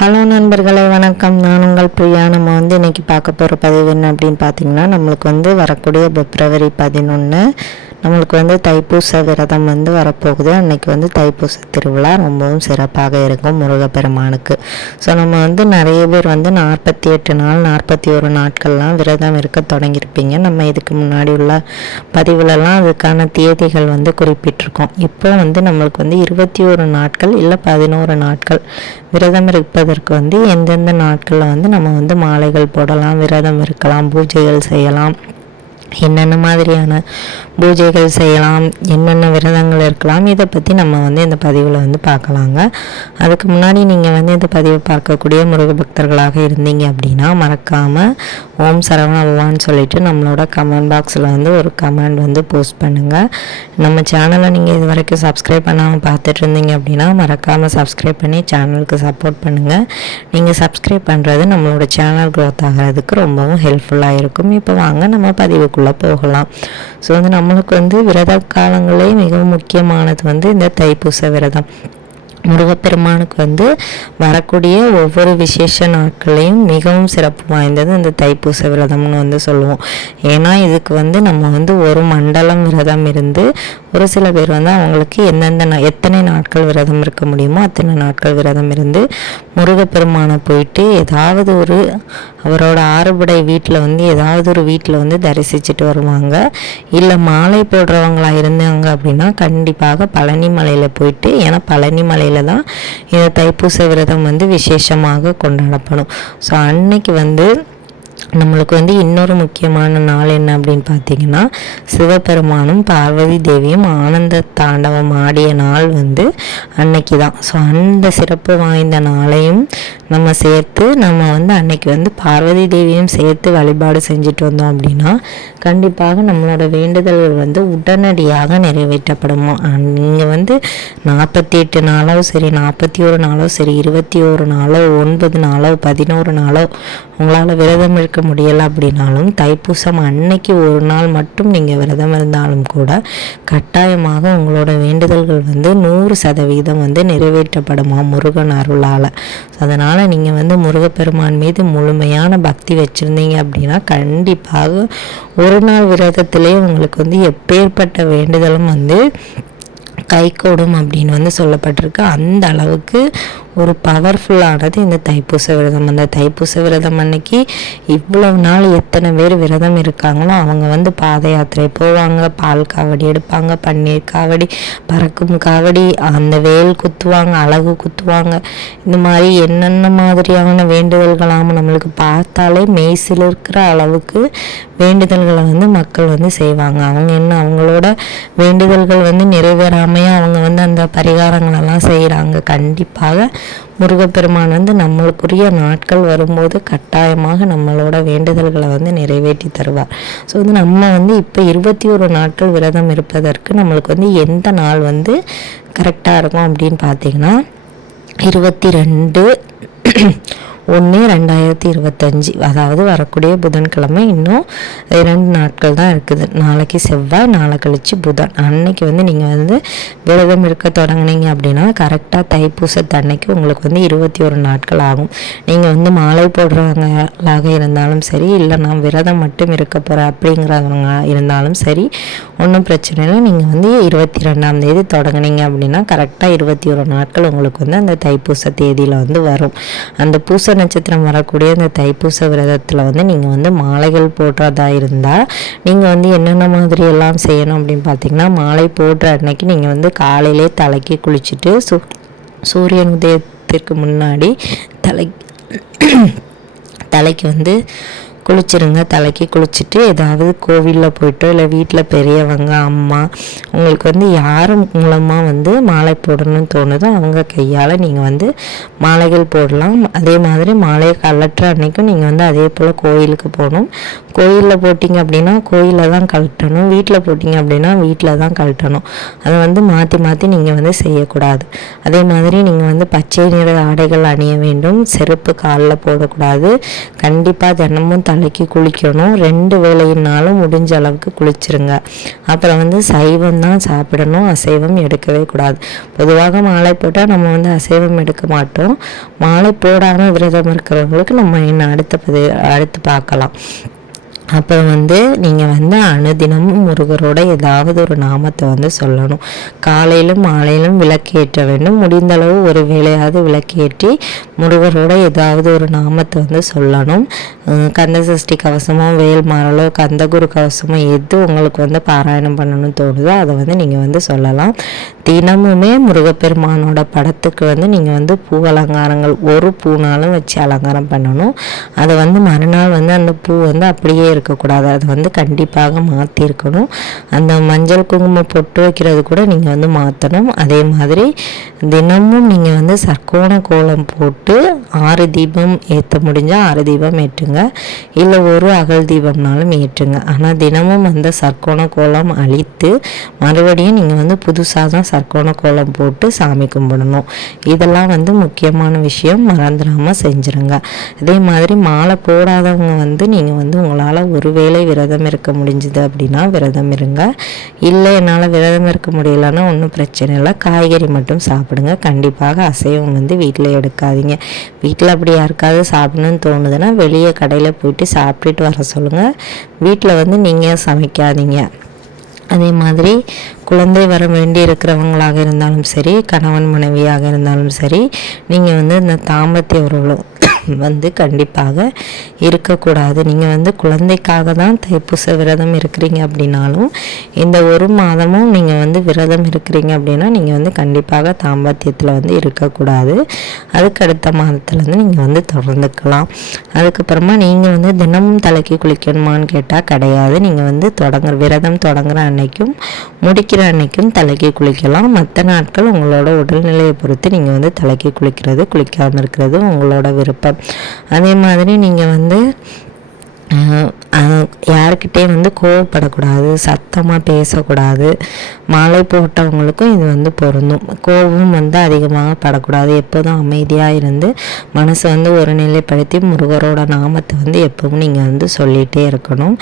Hello நண்பர்களே, வணக்கம். நான் உங்கள் பிரியா. நம்ம இன்றைக்கி பார்க்க போகிற பதிவு என்ன அப்படின்னு பார்த்தீங்கன்னா, நம்மளுக்கு வரக்கூடிய பிப்ரவரி 11 நம்மளுக்கு தைப்பூச விரதம் வரப்போகுது. அன்றைக்கி தைப்பூச திருவிழா ரொம்பவும் சிறப்பாக இருக்கும் முருகப்பெருமானுக்கு. ஸோ நம்ம நிறைய பேர் 48 நாள் 41 நாட்கள்லாம் விரதம் இருக்க தொடங்கியிருப்பீங்க. நம்ம இதுக்கு முன்னாடி உள்ள பதிவுலலாம் அதுக்கான தேதிகள் குறிப்பிட்டிருக்கோம். இப்போ நம்மளுக்கு 21 நாட்கள் இல்லை 11 நாட்கள் விரதம் இருப்பதற்கு எந்தெந்த நாட்களில் நம்ம மாலைகள் போடலாம், விரதம் இருக்கலாம், பூஜைகள் செய்யலாம், என்னென்ன மாதிரியான பூஜைகள் செய்யலாம், என்னென்ன விரதங்கள் இருக்கலாம், இதை பற்றி நம்ம இந்த பதிவில் பார்க்கலாங்க. அதுக்கு முன்னாடி நீங்கள் இந்த பதிவை பார்க்கக்கூடிய முருக பக்தர்களாக இருந்தீங்க அப்படின்னா மறக்காமல் ஓம் சரவண பவான்னு சொல்லிட்டு நம்மளோட கமெண்ட் பாக்ஸில் ஒரு கமெண்ட் போஸ்ட் பண்ணுங்கள். நம்ம சேனலை நீங்கள் இது வரைக்கும் சப்ஸ்கிரைப் பண்ணாமல் பார்த்துட்டு இருந்தீங்க அப்படின்னா மறக்காமல் சப்ஸ்கிரைப் பண்ணி சேனலுக்கு சப்போர்ட் பண்ணுங்கள். நீங்கள் சப்ஸ்கிரைப் பண்ணுறது நம்மளோட சேனல் க்ரோத் ஆகிறதுக்கு ரொம்பவும் ஹெல்ப்ஃபுல்லாக இருக்கும். இப்போ வாங்க நம்ம பதிவுக்குள்ளே போகலாம். ஸோ நம்மளுக்கு விரத காலங்களே மிகவும் முக்கியமானது இந்த தைப்பூச விரதம். முருகப்பெருமானுக்கு வரக்கூடிய ஒவ்வொரு விசேஷ நாட்களையும் மிகவும் சிறப்பு வாய்ந்தது இந்த தைப்பூச விரதம்னு சொல்லுவோம். ஏன்னா இதுக்கு நம்ம ஒரு மண்டலம் விரதம் இருந்து ஒரு சில பேர் அவங்களுக்கு எத்தனை நாட்கள் விரதம் இருக்க முடியுமோ அத்தனை நாட்கள் விரதம் இருந்து முருகப்பெருமானை போயிட்டு ஏதாவது ஒரு அவரோட ஆறுபடை வீட்டில் ஏதாவது ஒரு வீட்டில் தரிசிச்சுட்டு வருவாங்க. இல்லை மாலை போடுறவங்களா இருந்தாங்க அப்படின்னா கண்டிப்பாக பழனி மலையில் போயிட்டு, ஏன்னா பழனி மலையில் தான் இந்த தைப்பூச விரதம் விசேஷமாக கொண்டாடப்படும். ஸோ அன்னைக்கு நம்மளுக்கு இன்னொரு முக்கியமான நாள் என்ன அப்படின்னு பார்த்தீங்கன்னா, சிவபெருமானும் பார்வதி தேவியும் ஆனந்த தாண்டவம் ஆடிய நாள் அன்னைக்கு தான். ஸோ அந்த சிறப்பு வாய்ந்த நாளையும் நம்ம சேர்த்து நம்ம அன்னைக்கு பார்வதி தேவியும் சேர்த்து வழிபாடு செஞ்சுட்டு வந்தோம் அப்படின்னா கண்டிப்பாக நம்மளோட வேண்டுதல்கள் உடனடியாக நிறைவேற்றப்படுமா. நீங்கள் 48 நாளோ சரி, 41 நாளோ சரி, 21 நாளோ, 9 நாளோ, 11 நாளோ உங்களால் விரதம் இருக்க முடியலை அப்படின்னாலும் தைப்பூசம் அன்னைக்கு ஒரு நாள் மட்டும் நீங்கள் விரதம் இருந்தாலும் கூட கட்டாயமாக உங்களோட வேண்டுதல்கள் 100% நிறைவேற்றப்படுமா முருகன் அருளால். அதனால் நீங்கள் முருகப்பெருமான் மீது முழுமையான பக்தி வச்சுருந்தீங்க அப்படின்னா கண்டிப்பாக ஒரு நாள் விரதத்திலே உங்களுக்கு எப்பேற்பட்ட வேண்டுதலும் கைகூடும் அப்படின்னு சொல்லப்பட்டிருக்கு. அந்த அளவுக்கு ஒரு பவர்ஃபுல்லானது இந்த தைப்பூச விரதம். அந்த தைப்பூச விரதம் அன்னைக்கு இவ்வளவு நாள் எத்தனை பேர் விரதம் இருக்காங்களோ அவங்க பாத யாத்திரை போவாங்க, பால் காவடி எடுப்பாங்க, பன்னீர் காவடி, பறக்கும் காவடி, அந்த வேல் குத்துவாங்க, அழகு குத்துவாங்க. இந்த மாதிரி என்னென்ன மாதிரியான வேண்டுதல்களாம நம்மளுக்கு பார்த்தாலே மெய்சில் இருக்கிற அளவுக்கு வேண்டுதல்களை மக்கள் செய்வாங்க. அவங்க அவங்களோட வேண்டுதல்கள் நிறைவேறாமையே அவங்க அந்த பரிகாரங்களெல்லாம் செய்கிறாங்க. கண்டிப்பாக முருகப்பெருமான் நம்மளுக்குரிய நாட்கள் வரும்போது கட்டாயமாக நம்மளோட வேண்டுதல்களை நிறைவேற்றி தருவார். ஸோ நம்ம இப்போ 21 நாட்கள் விரதம் இருப்பதற்கு நம்மளுக்கு எந்த நாள் கரெக்டாக இருக்கும் அப்படின்னு பார்த்தீங்கன்னா 22/1/2025, அதாவது வரக்கூடிய புதன்கிழமை. இன்னும் 2 நாட்கள் தான் இருக்குது. நாளைக்கு செவ்வாய், நாளை கழிச்சு புதன். அன்னைக்கு நீங்கள் விரதம் இருக்க தொடங்கினீங்க அப்படின்னா கரெக்டாக தைப்பூசத்தன்னைக்கு உங்களுக்கு 21 நாட்கள் ஆகும். நீங்கள் மாலை போடுறவங்களாக இருந்தாலும் சரி, இல்லை நான் விரதம் மட்டும் இருக்க போகிறேன் அப்படிங்கிறவங்க இருந்தாலும் சரி, ஒன்றும் பிரச்சனை இல்லை. நீங்கள் 22ஆம் தேதி தொடங்கினீங்க அப்படின்னா கரெக்டாக 21 நாட்கள் உங்களுக்கு அந்த தைப்பூச தேதியில் வரும். அந்த பூச நட்சத்திரம் வரக்கூடிய இந்த தைப்பூச விரதத்தில் நீங்கள் மாலைகள் போடுறதா இருந்தால் நீங்கள் என்னென்ன மாதிரி எல்லாம் செய்யணும் அப்படின்னு பார்த்தீங்கன்னா, மாலை போடுற அன்னைக்கு நீங்கள் காலையிலே தலைக்கு குளிச்சுட்டு சூரியன் உதயத்திற்கு முன்னாடி தலைக்கு குளிச்சிருங்க. தலைக்கு குளிச்சுட்டு ஏதாவது கோவிலில் போயிட்டோ இல்லை வீட்டில் பெரியவங்க, அம்மா, உங்களுக்கு யார் மூலமாக மாலை போடணும்னு தோணுதோ அவங்க கையால் நீங்கள் மாலைகள் போடலாம். அதே மாதிரி மாலையை கழட்டுற அன்னைக்கும் நீங்கள் அதே போல் கோயிலுக்கு போகணும். கோயிலில் போட்டிங்க அப்படின்னா கோயிலில் தான் கழட்டணும், வீட்டில் போட்டிங்க அப்படின்னா வீட்டில் தான் கழட்டணும். அதை மாற்றி மாற்றி நீங்கள் செய்யக்கூடாது. அதே மாதிரி நீங்கள் பச்சை நிற ஆடைகள் அணிய வேண்டும். செருப்பு காலில் போடக்கூடாது. கண்டிப்பாக தினமும் தலைக்கு குளிக்கணும். 2 வேளையினாலும் முடிஞ்ச அளவுக்கு குளிச்சிருங்க. அப்புறம் வந்து சைவம் தான் சாப்பிடணும், அசைவம் எடுக்கவே கூடாது. பொதுவாக மாலை போட்டால் நம்ம வந்து அசைவம் எடுக்க மாட்டோம். மாலை போடாமல் விரதம் இருக்கிறவங்களுக்கு நம்ம என்ன அடுத்து பார்க்கலாம். அப்புறம் வந்து நீங்கள் வந்து அனுதினமும் முருகரோட ஏதாவது ஒரு நாமத்தை வந்து சொல்லணும். காலையிலும் மாலையிலும் விளக்கேற்ற வேண்டும். முடிந்தளவு ஒரு வேளையாவது விளக்கேற்றி முருகரோட ஏதாவது ஒரு நாமத்தை வந்து சொல்லணும். கந்தசஷ்டி கவசமோ வேல்மாறலோ கந்தகுரு கவசமோ எது உங்களுக்கு வந்து பாராயணம் பண்ணணும்னு தோணுதோ அதை வந்து நீங்கள் வந்து சொல்லலாம். தினமுமே முருகப்பெருமானோட படத்துக்கு வந்து நீங்கள் வந்து பூ அலங்காரங்கள் ஒரு பூனாலும் வச்சு அலங்காரம் பண்ணணும். அதை வந்து மறுநாள் வந்து அந்த பூ வந்து அப்படியே இருக்கக்கூடாது, அதை வந்து கண்டிப்பாக மாற்றிருக்கணும். அந்த மஞ்சள் குங்குமம் பொட்டு வைக்கிறது கூட நீங்கள் வந்து மாற்றணும். அதே மாதிரி தினமும் நீங்கள் வந்து சர்க்கோண கோலம் போட்டு 6 தீபம் ஏற்ற முடிஞ்சால் 6 தீபம் ஏற்றுங்க, இல்லை ஒரு அகல் தீபம்னாலும் ஏற்றுங்க. ஆனால் தினமும் அந்த சர்க்கோண கோலம் அழித்து மறுபடியும் நீங்கள் வந்து புதுசாக தான் சர்க்கோண கோலம் போட்டு சாமி கும்பிடணும். இதெல்லாம் வந்து முக்கியமான விஷயம், மறந்துடாமல் செஞ்சுருங்க. அதே மாதிரி மாலை போடாதவங்க வந்து நீங்கள் வந்து உங்களால் ஒரு வேளை விரதம் இருக்க முடிஞ்சுது அப்படின்னா விரதம் இருங்க. இல்லை என்னால் விரதம் இருக்க முடியலன்னா ஒன்றும் பிரச்சனை இல்லை, காய்கறி மட்டும் சாப்பிடுங்க. கண்டிப்பாக அசைவம் வந்து வீட்டில் எடுக்காதீங்க. வீட்டில் அப்படி யாருக்காவது சாப்பிடணும்னு தோணுதுன்னா வெளியே கடையில் போயிட்டு சாப்பிட்டுட்டு வர சொல்லுங்கள். வீட்டில் வந்து நீங்கள் சமைக்காதீங்க. அதே மாதிரி குழந்தை வர வேண்டி இருக்கிறவங்களாக இருந்தாலும் சரி, கணவன் மனைவியாக இருந்தாலும் சரி, நீங்கள் வந்து இந்த தாம்பத்திய உறவு வந்து கண்டிப்பாக இருக்கக்கூடாது. நீங்கள் வந்து குழந்தைக்காக தான் தைப்பூச விரதம் இருக்கிறீங்க அப்படின்னாலும் இந்த ஒரு மாதமும் நீங்கள் வந்து விரதம் இருக்கிறீங்க அப்படின்னா நீங்கள் வந்து கண்டிப்பாக தாம்பத்தியத்தில் வந்து இருக்கக்கூடாது. அதுக்கு அடுத்த மாதத்துலேருந்து நீங்கள் வந்து தொடர்ந்துக்கலாம். அதுக்கப்புறமா நீங்கள் வந்து தினமும் தலைக்கு குளிக்கணுமான்னு கேட்டால் கிடையாது. நீங்கள் வந்து விரதம் தொடங்குற அன்னைக்கும் முடிக்கிற அன்னைக்கும் தலைக்கு குளிக்கலாம். மற்ற நாட்கள் உங்களோட உடல்நிலையை பொறுத்து நீங்கள் வந்து தலைக்கு குளிக்கிறது குளிக்காமல் இருக்கிறது உங்களோட விருப்பம். அதே மாதிரி நீங்கள் வந்து யாருக்கிட்டே வந்து கோவப்படக்கூடாது, சத்தமாக பேசக்கூடாது. மாலை போட்டவங்களுக்கும் இது வந்து பொருந்தும். கோபம் வந்து அதிகமாக படக்கூடாது. எப்போதும் அமைதியாக இருந்து மனசை வந்து ஒரு நிலைப்படுத்தி முருகரோட நாமத்தை வந்து எப்பவும் நீங்கள் வந்து சொல்லிகிட்டே இருக்கணும்.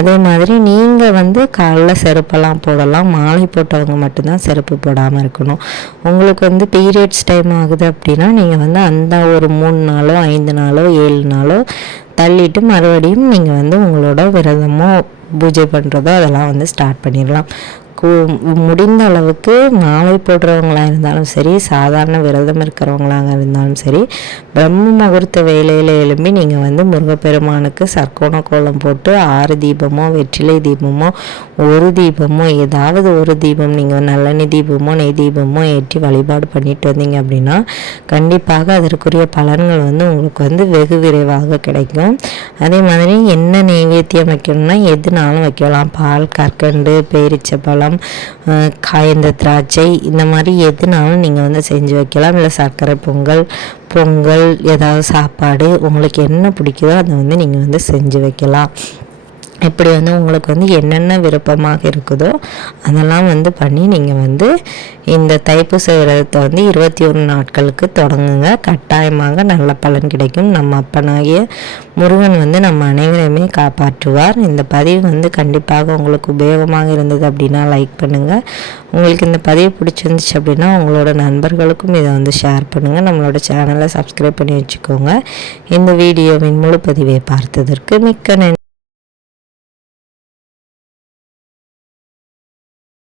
அதே மாதிரி நீங்கள் வந்து காலில் செருப்பெல்லாம் போடலாம். மாலை போட்டவங்க மட்டும்தான் செருப்பு போடாமல் இருக்கணும். உங்களுக்கு வந்து பீரியட்ஸ் டைம் ஆகுது அப்படின்னா நீங்கள் வந்து அந்த ஒரு 3 நாளோ 5 நாளோ 7 நாளோ தள்ளிட்டு மறுபடியும் நீங்கள் வந்து உங்களோட விரதமோ பூஜை பண்ணுறதோ அதெல்லாம் வந்து ஸ்டார்ட் பண்ணிடலாம். முடிந்த அளவுக்கு மாலை போடுறவங்களாக இருந்தாலும் சரி, சாதாரண விரதம் இருக்கிறவங்களாக இருந்தாலும் சரி, பிரம்ம முகூர்த்த வேலையில் எழும்பி நீங்கள் வந்து முருகப்பெருமானுக்கு சர்க்கோண கோலம் போட்டு 6 தீபமோ வெற்றிலை தீபமோ ஒரு தீபமோ ஏதாவது ஒரு தீபம் நீங்கள் நல்லெண்ணெய் தீபமோ நெய் தீபமோ ஏற்றி வழிபாடு பண்ணிட்டு வந்தீங்க அப்படின்னா கண்டிப்பாக அதற்குரிய பலன்கள் வந்து உங்களுக்கு வந்து வெகு விரைவாக கிடைக்கும். அதே மாதிரி என்ன நெய்வேத்தியம் வைக்கணும்னா எதுனாலும் வைக்கலாம். பால், கற்கண்டு, பேரிச்சப்பழம், காய்ந்த திராட்சை, இந்த மாதிரி எதுனாலும் நீங்கள் வந்து செஞ்சு வைக்கலாம். இல்லை சர்க்கரை பொங்கல் ஏதாவது சாப்பாடு உங்களுக்கு என்ன பிடிக்குதோ அதை வந்து நீங்கள் வந்து செஞ்சு வைக்கலாம். இப்படி வந்து உங்களுக்கு வந்து என்னென்ன விருப்பமாக இருக்குதோ அதெல்லாம் வந்து பண்ணி நீங்கள் வந்து இந்த தைப்பூச விரதத்தை வந்து 21 நாட்களுக்கு தொடங்குங்க. கட்டாயமாக நல்ல பலன் கிடைக்கும். நம்ம அப்பனாகிய முருகன் வந்து நம்ம அனைவரையுமே காப்பாற்றுவார். இந்த பதிவு வந்து கண்டிப்பாக உங்களுக்கு உபயோகமாக இருந்தது அப்படின்னா லைக் பண்ணுங்கள். உங்களுக்கு இந்த பதிவு பிடிச்சிருந்துச்சு அப்படின்னா உங்களோட நண்பர்களுக்கும் இதை வந்து ஷேர் பண்ணுங்கள். நம்மளோட சேனலை சப்ஸ்கிரைப் பண்ணி வச்சுக்கோங்க. இந்த வீடியோவின் முழு பதிவை பார்த்ததற்கு மிக்க நன்றி.